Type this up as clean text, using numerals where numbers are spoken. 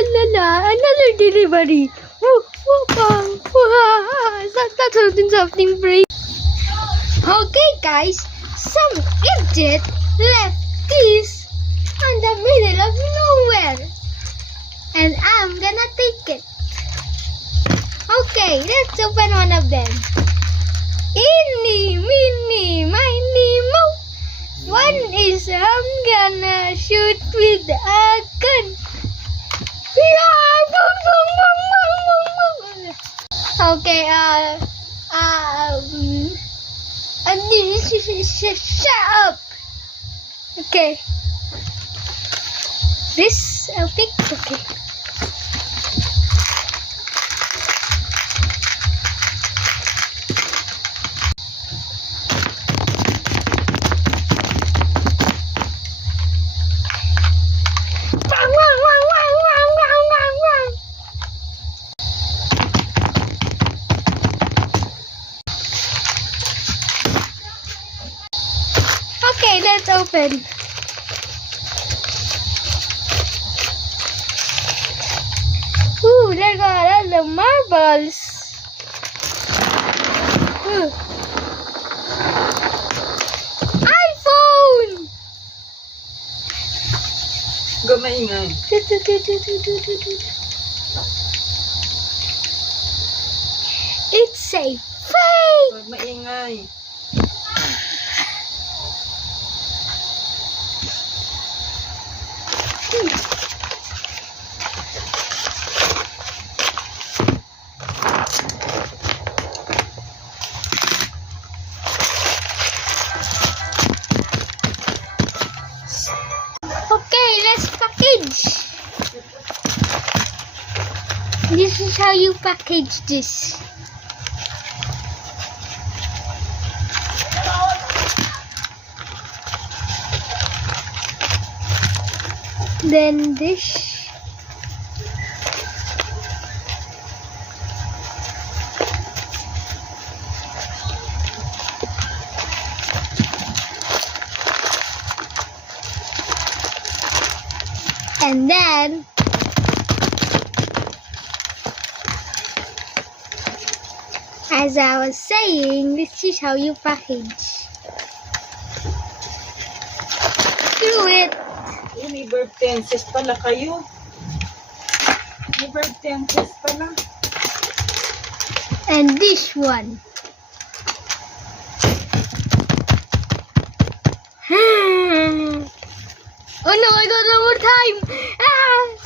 la la, another delivery. Woo, woo, bang, wah. That's something free. Okay, guys, some idiot left this in the middle of nowhere, and I'm gonna take it. Okay, let's open one of them. Eeny, meeny, miny, mo. One is I'm gonna shoot with a gun. Yeah, boom, boom, boom, boom, boom, boom. Okay, shut up. Okay. This I'll pick. Okay. Okay, let's open. Ooh, there got all the marbles. Ooh. iPhone! Gamaingay. It's a fake! Huwag maingay. Okay, let's package. This is how you package this. Then this. And then as I was saying, this is how you package. Do it. May verb tenses pala kayo. May verb tenses pala. And this one. Oh no, I got no more time. Ah!